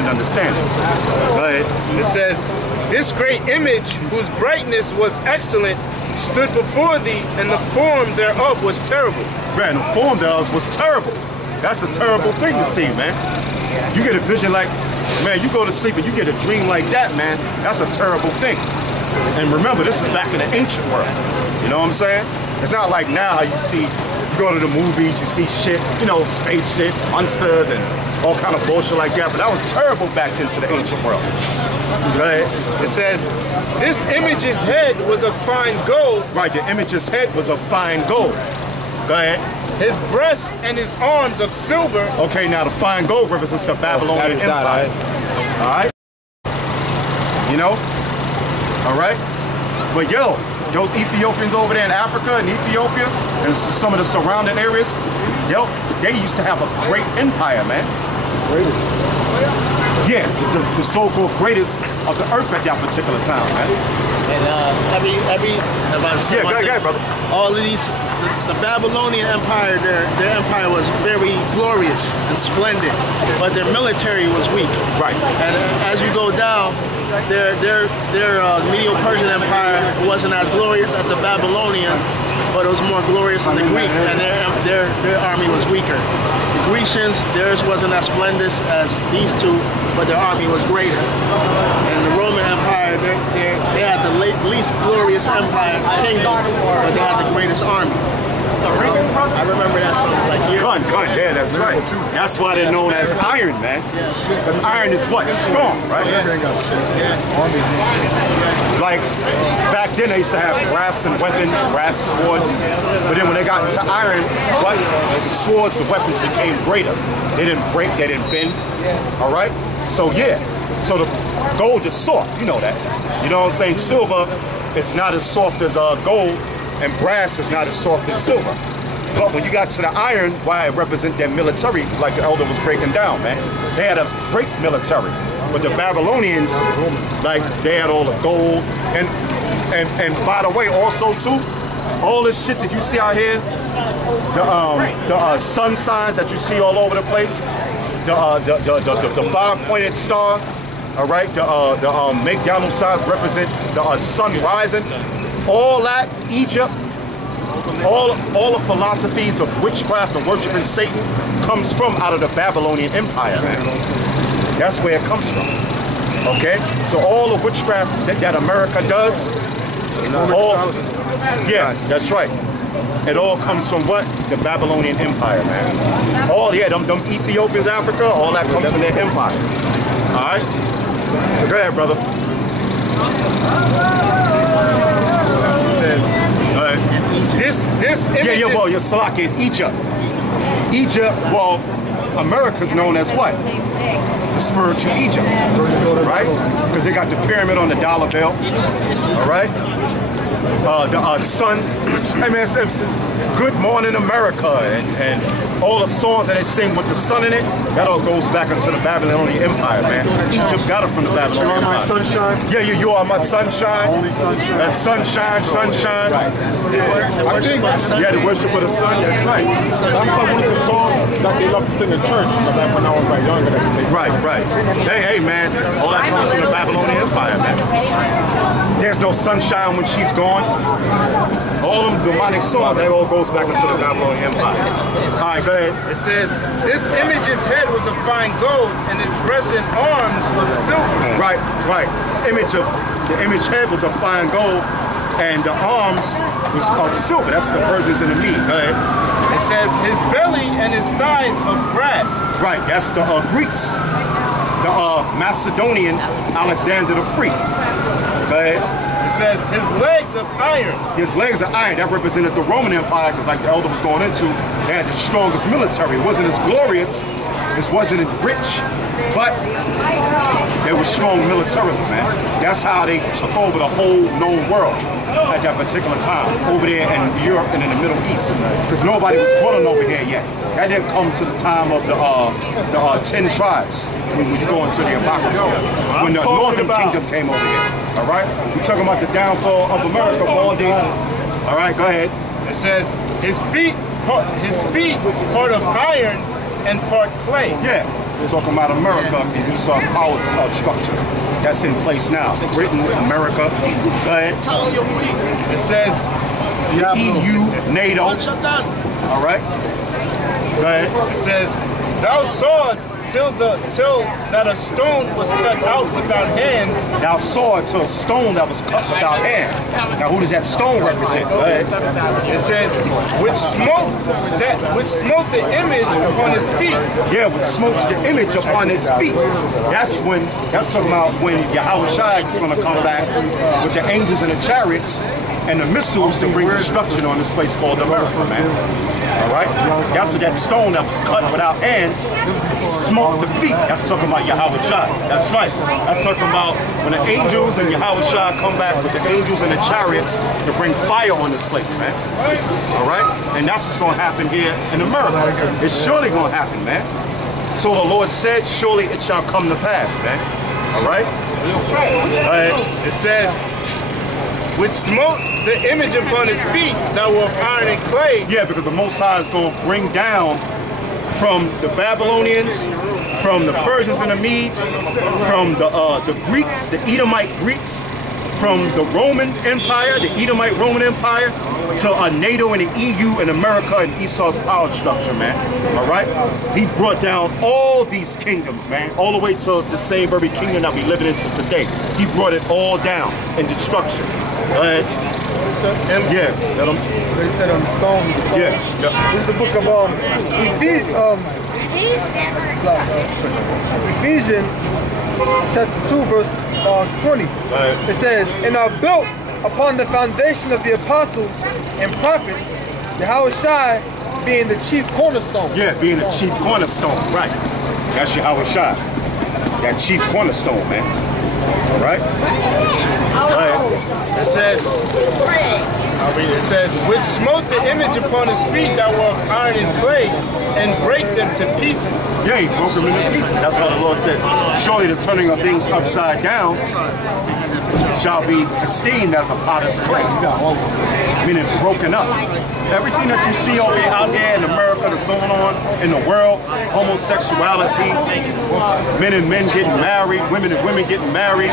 and understanding. Go ahead. It says, this great image, whose brightness was excellent, stood before thee, and the form thereof was terrible. Man, the form thereof was terrible. That's a terrible thing to see, man. You get a vision like, man, you go to sleep and you get a dream like that, man. That's a terrible thing. And remember, this is back in the ancient world. You know what I'm saying? It's not like now how you see, you go to the movies, you see shit, you know, space shit, monsters and all kind of bullshit like that. But that was terrible back into the ancient world. Go ahead. It says, this image's head was of fine gold. Right, the image's head was of fine gold. Go ahead. His breast and his arms of silver. Okay, now the fine gold represents the Babylonian Empire. All right? You know? All right? But yo, those Ethiopians over there in Africa and Ethiopia and some of the surrounding areas, yo, they used to have a great empire, man. Greatest? Yeah, the so-called greatest of the earth at that particular time, man. And go ahead, brother. All of these, the Babylonian Empire, their empire was very glorious and splendid, but their military was weak. Right. And as you go down, their Medo-Persian Empire wasn't as glorious as the Babylonians, but it was more glorious than the Greek, and their army was weaker. The Grecians, theirs wasn't as splendid as these two, but their army was greater. And the Roman Empire, they had the least glorious empire kingdom, but they had the greatest army. I remember that from like years ago. Yeah, that's right. That's why they're known as iron, man. Because iron is what? Strong, right? Like, back then they used to have brass and weapons, brass swords. But then when they got into iron, what? The swords, the weapons became greater. They didn't break, they didn't bend. All right? So yeah. So the gold is soft, you know that. You know what I'm saying? Silver is not as soft as gold, and brass is not as soft as silver. But when you got to the iron, why it represent their military, like the elder was breaking down, man. They had a great military. But the Babylonians, like, they had all the gold. And by the way, also too, all this shit that you see out here, the sun signs that you see all over the place, the five-pointed star, all right, the McDonald's signs represent the sun rising. All that, Egypt, all the philosophies of witchcraft and worshiping Satan comes from out of the Babylonian Empire, man. That's where it comes from, okay? So all the witchcraft that America does, yeah, that's right. It all comes from what? The Babylonian Empire, man. All, yeah, them Ethiopians, Africa, all that comes from their empire. All right? So go ahead, brother. It says, this image well, you're Salaki in Egypt. Egypt, well, America's known as what? The spiritual Egypt, right? Because they got the pyramid on the dollar bill, all right? The sun, hey man, it's Good Morning America and all the songs that they sing with the sun in it, that all goes back into the Babylonian Empire, man. Egypt got it from the Babylonian Empire. You are my sunshine? Yeah, you are my sunshine. Only sunshine? That sunshine. Right. Yeah, the worship of the sun, that's right. That's like one of the songs that they love to sing in church, back when I was like younger. Right. Hey, man, all that comes from the Babylonian Empire, man. There's no sunshine when she's gone. All them demonic songs, that all goes back into the Babylonian Empire. All right, go ahead. It says, this image's head was of fine gold, and his breast and arms of silver. Right. The image head was of fine gold, and the arms was of silver. That's the Persians and the Medes. Go ahead. It says, his belly and his thighs of brass. Right, that's the Greeks. The Macedonian Alexander the Free. Go ahead. It says, his legs of iron. His legs of iron. That represented the Roman Empire, because like the elder was going into, they had the strongest military. It wasn't as glorious, it wasn't as rich, but they were strong militarily, man. That's how they took over the whole known world at that particular time, over there in Europe and in the Middle East, because nobody was dwelling over here yet. That didn't come to the time of the 10 tribes, when you go into the Apocrypha, when the Northern Kingdom came over here. All right, we're talking about the downfall of America, all these. All right, go ahead. It says his feet part of iron and part clay. Yeah, talking about America and Esau's power structure. That's in place now. Britain, America. Go ahead. It says The EU, NATO. All right. Go ahead. It says, thou sawest till that a stone was cut out without hands. Thou saw it to a stone that was cut without hand. Now who does that stone represent? Go ahead. It says, which smote the image upon his feet. Yeah, which smokes the image upon his feet. That's talking about when YAHAWASHI is going to come back with the angels and the chariots and the missiles to bring destruction on this place called America, man. All right? That's that stone that was cut without hands, smoked the feet. That's talking about YAHAWASHI. That's right. That's talking about when the angels and YAHAWASHI come back with the angels and the chariots to bring fire on this place, man. All right? And that's what's going to happen here in America. It's surely going to happen, man. So the Lord said, surely it shall come to pass, man. All right? It says, which smote the image upon his feet that were of iron and clay. Yeah, because the Most High is going to bring down from the Babylonians, from the Persians and the Medes, from the Greeks, the Edomite Greeks, from the Roman Empire, the Edomite Roman Empire, to NATO and the EU and America and Esau's power structure, man. All right? He brought down all these kingdoms, man, all the way to the same very kingdom that we living into today. He brought it all down in destruction. Go ahead. Yeah, let them. They said on the stone. Yeah. This is the book of Ephesians chapter 2 verse 20. It says, and are built upon the foundation of the apostles and prophets, YAHAWASHI being the chief cornerstone. Yeah, being the chief cornerstone, right. That's YAHAWASHI. That chief cornerstone, man. All right? It says, I'll read it. It says, which smote the image upon his feet that were of iron and clay, and break them to pieces. Yeah, he broke them into pieces. That's what the Lord said. Surely the turning of things upside down shall be esteemed as a potter's clay, meaning broken up. Everything that you see out there in America that's going on in the world, homosexuality, men and men getting married, women and women getting married,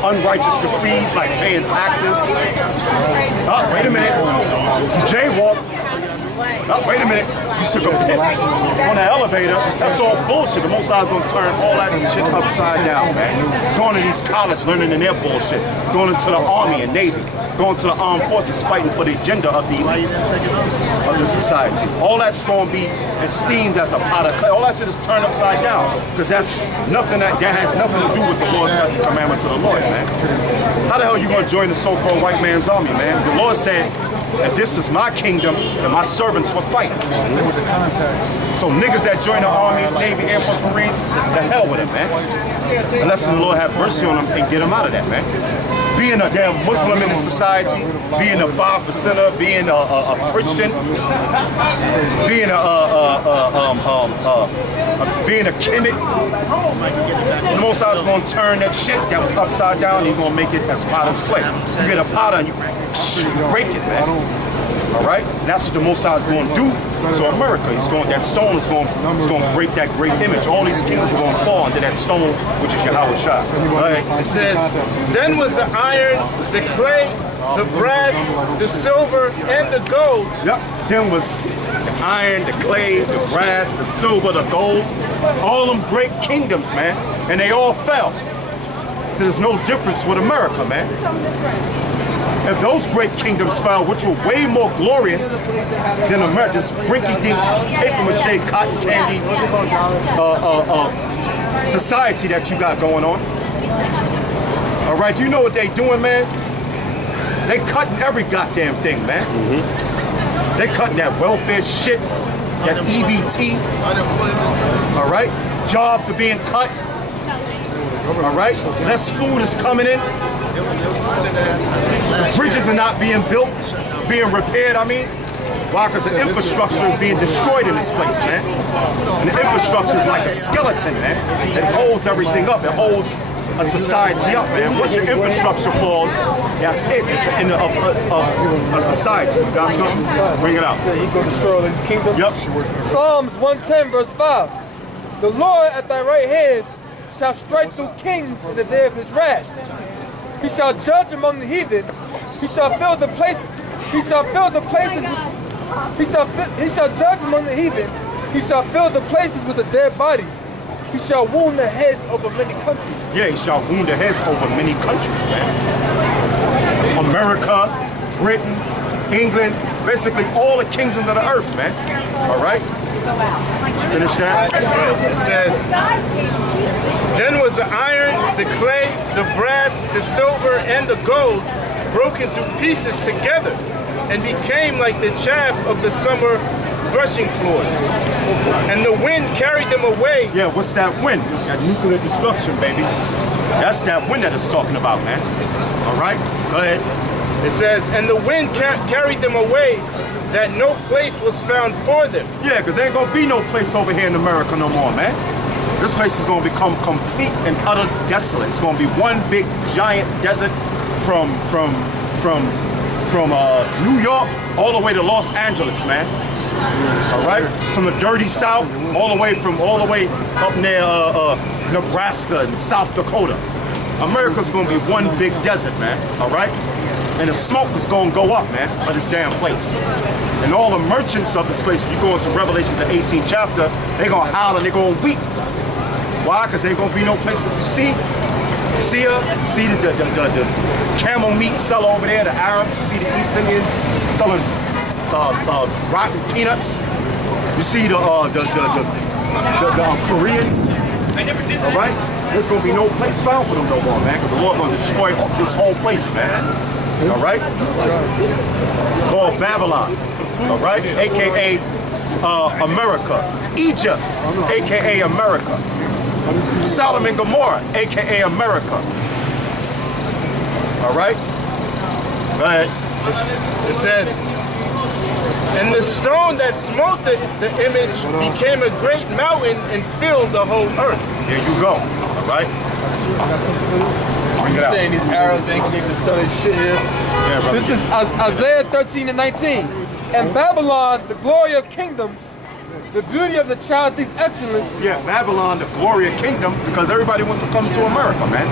unrighteous decrees like paying taxes. Oh, wait a minute. You jaywalked. Oh, wait a minute. You took a piss on the elevator. That's all bullshit. The Most High is going to turn all that shit upside down, man. Going to these colleges, learning in their bullshit. Going into the Army and Navy. Going to the armed forces, fighting for the agenda of the elites of the society. All that's going to be esteemed as a pot of clay. All that shit is turned upside down. Because that's nothing that has nothing to do with the Lord's commandments of the Lord, man. How the hell are you going to join the so-called white man's army, man? The Lord said, that this is my kingdom and my servants will fight. So niggas that join the Army, Navy, Air Force, Marines, the hell with it, man. Unless the Lord have mercy on them and get them out of that, man. Being a damn Muslim in this society, being a 5%er, being a Christian, being a Kemet, the Most High is going to turn that shit that was upside down, he's going to make it as potter's clay. You get a potter and you break it, man. All right? And that's what the Most High is going to do to America. That stone is going to break that great image. All these kingdoms are going to fall under that stone, which is YAHAWASHI. Right? It says, then was the iron, the clay, the brass, the silver, and the gold. Yep. Then was the iron, the clay, the brass, the silver, the gold. All them great kingdoms, man. And they all fell. So there's no difference with America, man. If those great kingdoms fell, which were way more glorious than America's rinky-dink, paper-mache, cotton candy society that you got going on. All right, do you know what they doing, man? They cutting every goddamn thing, man. They cutting that welfare shit, that EBT. All right, jobs are being cut. All right, less food is coming in. The bridges are not being built, being repaired, I mean. Why? Because the infrastructure is being destroyed in this place, man. And the infrastructure is like a skeleton, man. It holds everything up. It holds a society up, man. Once your infrastructure falls, that's it. It's the end of a society. You got something? Bring it out. He gonna destroy his kingdom. Yep. Psalms 110 verse 5. The Lord at thy right hand shall strike through kings in the day of his wrath. He shall judge among the heathen. He shall fill the place. He shall fill the places. He shall judge among the heathen. He shall fill the places with the dead bodies. He shall wound the heads over many countries. Yeah, he shall wound the heads over many countries, man. America, Britain, England, basically all the kingdoms of the earth, man. All right? Finish that. It says, then was the iron, the clay, the brass, the silver, and the gold broken to pieces together and became like the chaff of the summer threshing floors. And the wind carried them away. Yeah, what's that wind? That nuclear destruction, baby. That's that wind that it's talking about, man. All right? Go ahead. It says, and the wind carried them away, that no place was found for them. Yeah, because there ain't going to be no place over here in America no more, man. This place is going to become complete and utter desolate. It's going to be one big giant desert from New York all the way to Los Angeles, man. All right, from the dirty South all the way up near Nebraska and South Dakota. America's going to be one big desert, man. All right, and the smoke is going to go up, man, of this damn place. And all the merchants of this place, if you go into Revelation, the 18th chapter, they're going to howl and they're going to weep. Why? Because there ain't going to be no places to see. You see the camel meat seller over there, the Arabs. You see the East Indians selling rotten peanuts. You see the Koreans. All right? There's going to be no place found for them no more, man, because the Lord's going to destroy this whole place, man. All right? It's called Babylon. All right? A.K.A. America. Egypt, a.k.a. America. Sodom and Gomorrah, a.k.a. America. All right? Go ahead. It says, and the stone that smote the image became a great mountain and filled the whole earth. There you go. All right? Bring it out. Saying these Arabs ain't gonna be able to sell this shit here. Yeah, brother. This is Isaiah 13 and 19. And Babylon, the glory of kingdoms, the beauty of the child, these excellence. Yeah, Babylon, the glory of kingdom, because everybody wants to come to America, man.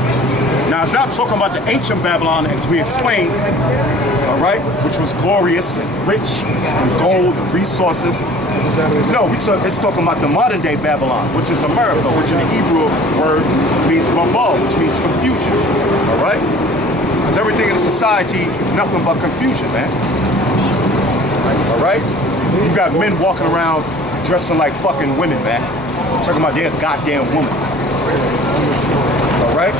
Now, it's not talking about the ancient Babylon, as we explained, all right, which was glorious and rich and gold and resources. No, it's talking about the modern day Babylon, which is America, which in the Hebrew word means babel, which means confusion, all right? Because everything in the society is nothing but confusion, man. All right? You got men walking around dressing like fucking women, man. Talking about their goddamn woman. All right?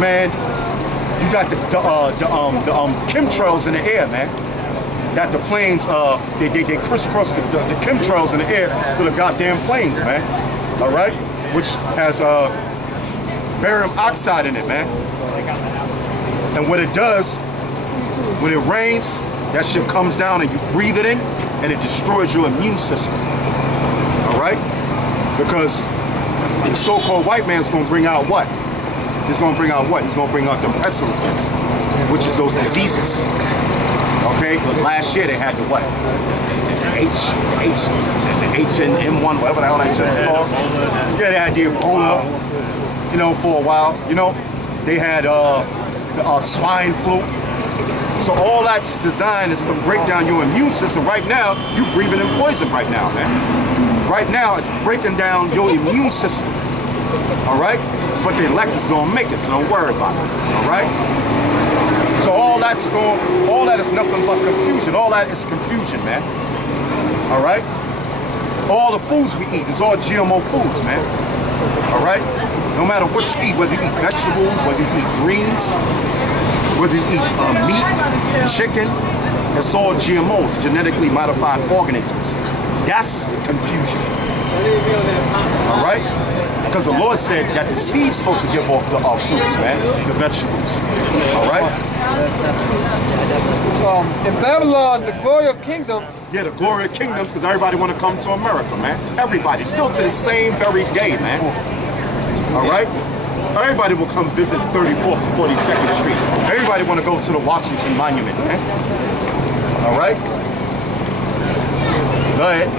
Man, you got the chemtrails in the air, man. That the planes, they crisscross the chemtrails in the air to the goddamn planes, man. All right? Which has barium oxide in it, man. And what it does, when it rains, that shit comes down and you breathe it in, and it destroys your immune system. All right? Because the so-called white man's going to bring out what? He's going to bring out what? He's going to bring out the pestilences, which is those diseases. Okay? Last year they had the what? The H&M1, whatever the hell that shit is called. Yeah, they had the Ebola, you know, for a while. You know, they had the swine flu. So all that's designed is to break down your immune system. Right now, you're breathing in poison right now, man. Right now, it's breaking down your immune system. All right? But the elect is going to make it, so don't worry about it. All right? So all that is nothing but confusion. All that is confusion, man. All right? All the foods we eat is all GMO foods, man. All right? No matter what you eat, whether you eat vegetables, whether you eat greens, whether you eat meat, chicken, it's all GMOs, genetically modified organisms. That's confusion. All right? Because the Lord said that the seed's supposed to give off the fruits, man, the vegetables. All right? In Babylon, the glory of kingdoms. Yeah, the glory of kingdoms, because everybody want to come to America, man. Everybody, still to the same very day, man. All right? Everybody will come visit 34th and 42nd Street. Everybody want to go to the Washington Monument, man. All right? Go ahead.